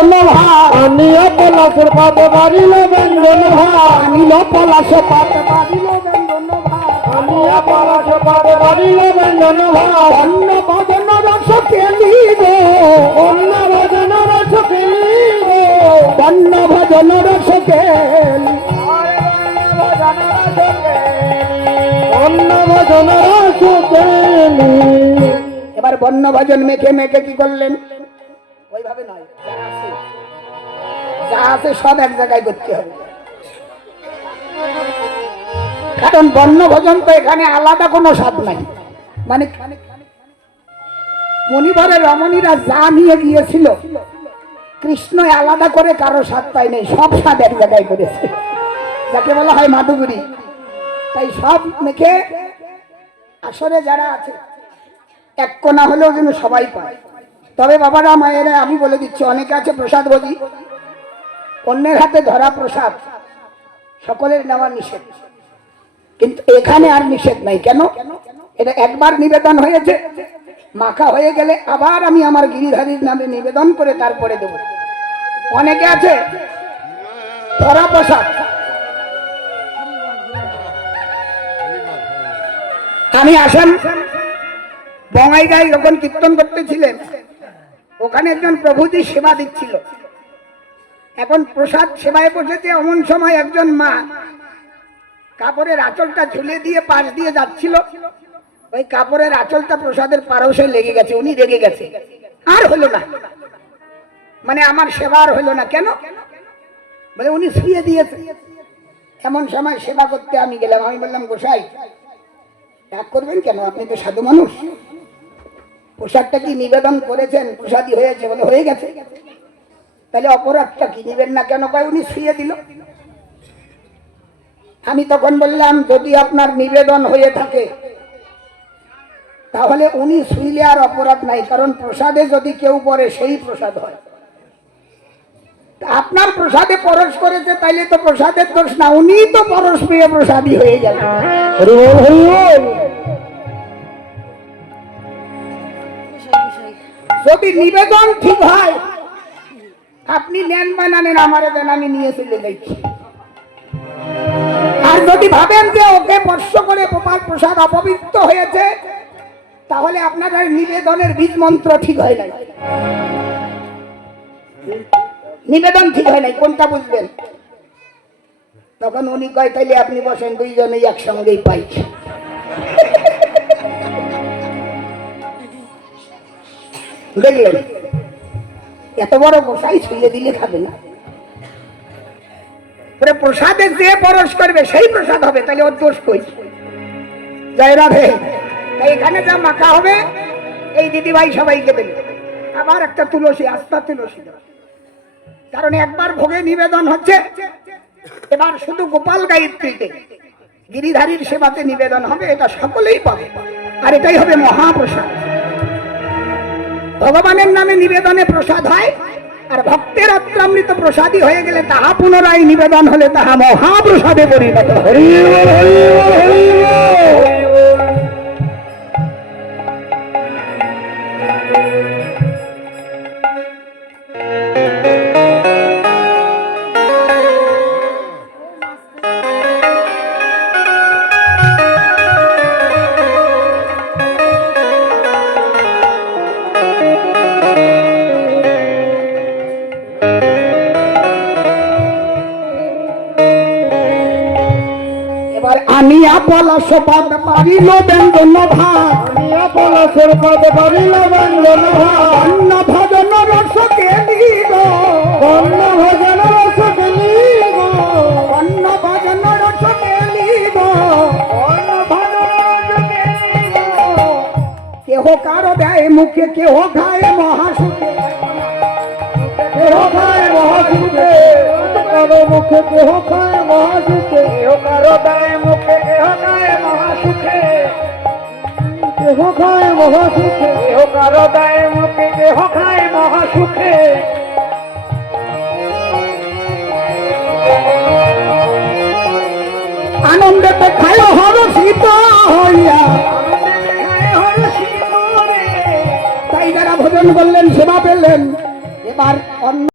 ব্যঞ্জন ভাত আনিয়া পলাশের পাতে বাড়িল ব্যঞ্জন ভাত আনিল পলাশের পাতে বাড়িল ব্যঞ্জন ভাত আনিয়া পলাশের পাতে বাড়িল ব্যঞ্জন ভাত অন্ন ভজন রস খেলিব অন্ন ভজন রস খেলিব অন্ন ভজন রস খেলি অন্ন ভজন রস খেলি। এবার বন্য ভজন মেখে মেখে কি করলেন? ওইভাবে নয়, যা আছে সব এক জায়গায় করতে হবে, কারণ বন্য ভজন তো এখানে আলাদা কোনো স্বাদ নাই। মানে মণিবরের রমণীরা যা নিয়ে গিয়েছিল কৃষ্ণ আলাদা করে কারো স্বাদ পায় নাই, সব স্বাদ এক জায়গায় করেছে, যাকে বলা হয় মাধুগুরি। তাই সব মেখে আসরে যারা আছে এক কোনা হলেও যেন সবাই পায়। তবে বাবারা মায়েরা আমি বলে দিচ্ছি, অনেকে আছে প্রসাদ ভোগী, অন্যের হাতে ধরা প্রসাদ সকলের নেওয়া নিষেধ, কিন্তু এখানে আর নিষেধ নাই। কেন? এটা একবার নিবেদন হয়েছে, মাখা হয়ে গেলে আবার আমি আমার গিরিধারীর নামে নিবেদন করে তারপরে দেব। অনেকে আছে ধরা প্রসাদ, আমি আসেন বঙ্গাইগাঁই যখন কীর্তন করতেছিলেন, ওখানে একজন প্রভুজি সেবা দিচ্ছিল। এখন প্রসাদ সেবায় বসেছে, এমন সময় একজন মা কাপড়ের আঁচলটা ঝুলে দিয়ে পাশ দিয়ে যাচ্ছিল, ওই কাপড়ের আঁচলটা প্রসাদের পারসে লেগে গেছে, উনি রেগে গেছে, আর হলো না, মানে আমার সেবা আর হলো না। কেন? বলে উনি শুয়ে দিয়েছে। এমন সময় সেবা করতে আমি গেলাম, আমি বললাম গোসাই রাগ করবেন কেন, আপনি তো সাধু মানুষ, প্রসাদটা কি নিবেদন করেছেন, প্রসাদই হয়েছে? বলে হয়ে গেছে। তাহলে অপরাধটা কি, নিবেন না কেন? কয় উনি শুয়ে দিল। আমি তখন বললাম যদি আপনার নিবেদন হয়ে থাকে তাহলে উনি শুইলে আর অপরাধ নাই, কারণ প্রসাদে যদি কেউ পড়ে সেই প্রসাদ হয়। আপনার প্রসাদে পরশ করেছে, তাইলে তো প্রসাদের দোষ না, উনি তো পরশ পেয়ে প্রসাদী হয়ে গেল। যদি নিবেদন ঠিক হয়, আপনি নেন বা না নেন, আমারে দেন, আমি নিয়ে চলে যাচ্ছি। আর যদি ভাবেন যে ওকে স্পর্শ করে প্রসাদ অপবিত্র হয়েছে, তাহলে আপনার নিবেদনের বীজ মন্ত্র ঠিক হয় নাই, নিবেদন ঠিক হয় নাই। কোনটা বুঝবেন? তখন উনি কয় তাইলে আপনি বসেন, দুইজনেই একসঙ্গেই পাই। দেখলেন, এত বড় গোসাই ছুঁয়ে দিলে খাবে না। প্রসাদে যে পরশ করবে সেই প্রসাদ হবে, তাহলে ওর দোষ কই? জয় রাধে। তাই এখানে যা মাখা হবে এই দিদি ভাই সবাইকে দেবে, আবার একটা তুলসী, আস্থা তুলসী দেবে, কারণ একবার ভোগে নিবেদন হচ্ছে, এবার শুধু গোপাল গায়ত্রীতে গিরিধারীর সেবাতে নিবেদন হবে, এটা সকলেই পাবে, আর এটাই হবে মহাপ্রসাদ। ভগবানের নামে নিবেদনে প্রসাদ হয়, আর ভক্তের অত্রামৃত প্রসাদী হয়ে গেলে তাহা পুনরায় নিবেদন হলে তাহা মহাপ্রসাদে পরিণত হয়। আনিয়া পলাশের পাতে বাড়িল ব্যঞ্জন ভাত আনিয়া পলাশের পাতে বাড়িল ব্যঞ্জন ভাত অন্ন ভজন রস খেলিব অন্ন ভজন রস খেলিব অন্ন ভজন রস খেলিব অন্ন ভজন রস খেলিব। কেহ কারো দেয় মুখে, কেহ খায় মহাসুখে, কেহ খায় মহাসুখে, কারো মুখে কেহ খায় মহাসুখে, কেহ কারো দেয় মুখে, কেহ খায় মহাসুখে, কেহ খায় মহাসুখে, কেহ কারো দেয় মুখে, কেহ খায় মহাসুখে। আনন্দেতে খায় হরষিত হইয়া, তাই যারা ভোজন করলেন সেবা পেলেন। এবার অন্য